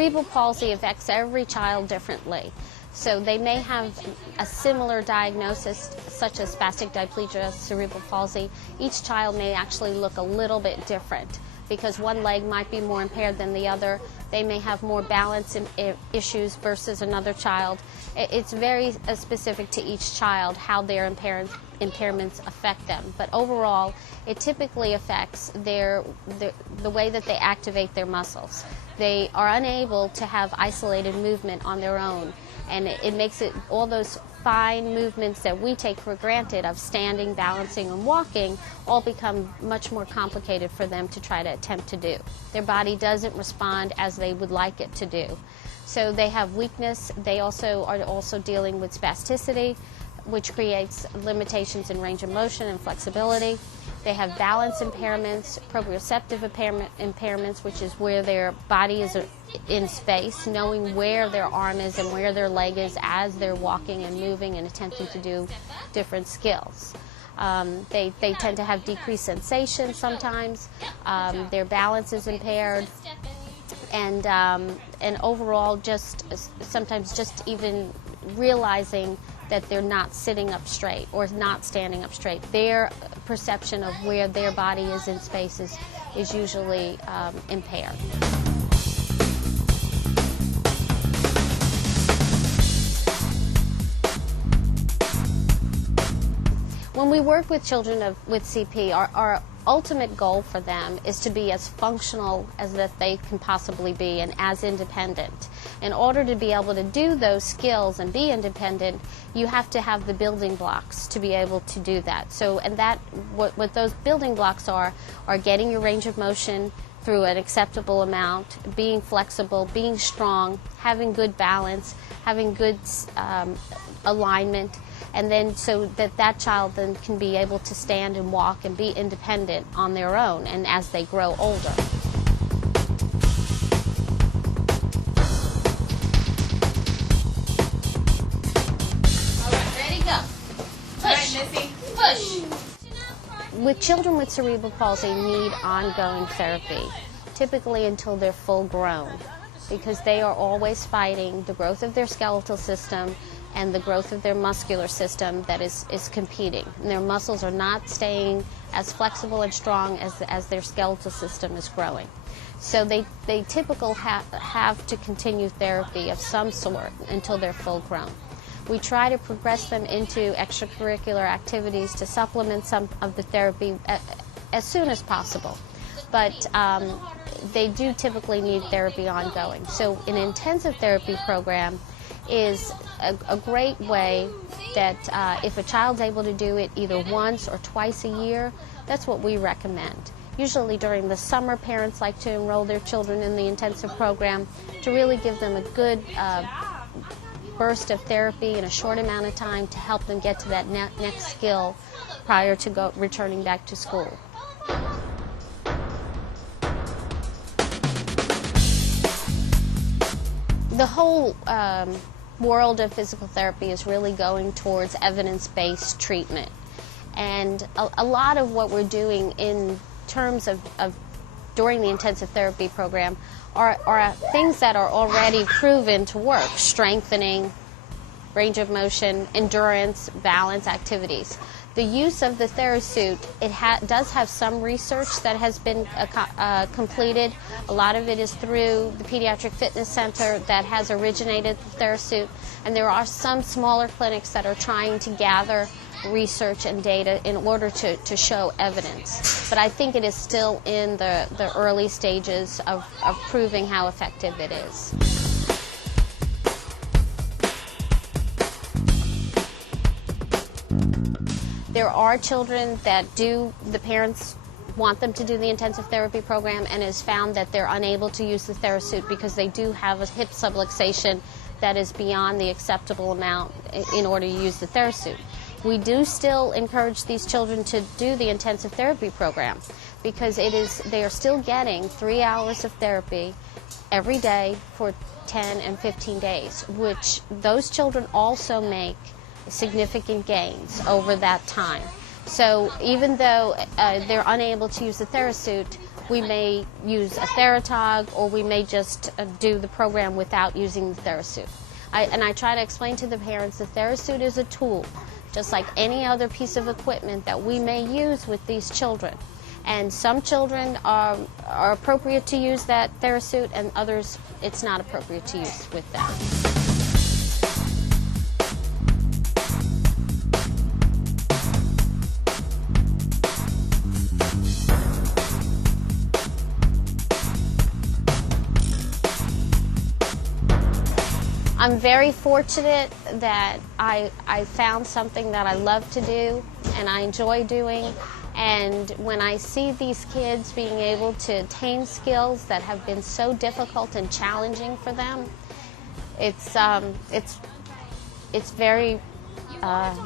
cerebral palsy affects every child differently. So they may have a similar diagnosis, such as spastic diplegia, cerebral palsy. Each child may actually look a little bit different because one leg might be more impaired than the other. They may have more balance issues versus another child. It's very specific to each child how their impairments affect them. But overall, it typically affects the way that they activate their muscles. They are unable to have isolated movement on their own, and it makes it all those fine movements that we take for granted of standing, balancing, and walking all become much more complicated for them to try to attempt to do. Their body doesn't respond as they would like it to do. So they have weakness. They also are dealing with spasticity, which creates limitations in range of motion and flexibility. They have balance impairments, proprioceptive impairments, which is where their body is in space, knowing where their arm is and where their leg is as they're walking and moving and attempting to do different skills. They tend to have decreased sensation sometimes. Their balance is impaired. And overall, sometimes just even realizing that they're not sitting up straight or not standing up straight. Their perception of where their body is in space is usually impaired. When we work with children with CP, our ultimate goal for them is to be as functional as that they can possibly be and as independent. In order to be able to do those skills and be independent, you have to have the building blocks to be able to do that. So, and what those building blocks are getting your range of motion through an acceptable amount, being flexible, being strong, having good balance, having good alignment, and then so that child then can be able to stand and walk and be independent on their own and as they grow older. All right, ready, go. Push. All right, Missy. Push. With children with cerebral palsy need ongoing therapy, typically until they're full grown, because they are always fighting the growth of their skeletal system and the growth of their muscular system that is competing. And their muscles are not staying as flexible and strong as their skeletal system is growing. So they typically have to continue therapy of some sort until they're full grown. We try to progress them into extracurricular activities to supplement some of the therapy as soon as possible. But they do typically need therapy ongoing. So an intensive therapy program is a great way that if a child's able to do it either once or twice a year, that's what we recommend. Usually during the summer, parents like to enroll their children in the intensive program to really give them a good burst of therapy in a short amount of time to help them get to that next skill prior to returning back to school. The whole world of physical therapy is really going towards evidence-based treatment. And a lot of what we're doing in terms of during the intensive therapy program are things that are already proven to work: strengthening, range of motion, endurance, balance activities. The use of the TheraSuit, it does have some research that has been completed. A lot of it is through the Pediatric Fitness Center that has originated the TheraSuit, and there are some smaller clinics that are trying to gather research and data in order to show evidence. But I think it is still in the early stages of proving how effective it is. There are children that the parents want them to do the intensive therapy program, and is found that they're unable to use the TheraSuit because they do have a hip subluxation that is beyond the acceptable amount in order to use the TheraSuit. We do still encourage these children to do the intensive therapy program because they are still getting 3 hours of therapy every day for 10 and 15 days, which those children also make significant gains over that time. So even though they're unable to use the TheraSuit, we may use a Theratog, or we may just do the program without using the TheraSuit. And I try to explain to the parents the TheraSuit is a tool, just like any other piece of equipment that we may use with these children. And some children are appropriate to use that TheraSuit, and others it's not appropriate to use with them. I'm very fortunate that I found something that I love to do and I enjoy doing. And when I see these kids being able to attain skills that have been so difficult and challenging for them, it's very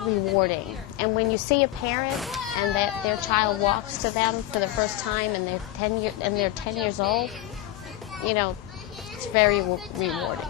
rewarding. And when you see a parent and that their child walks to them for the first time and they're 10 years old, you know, it's very rewarding.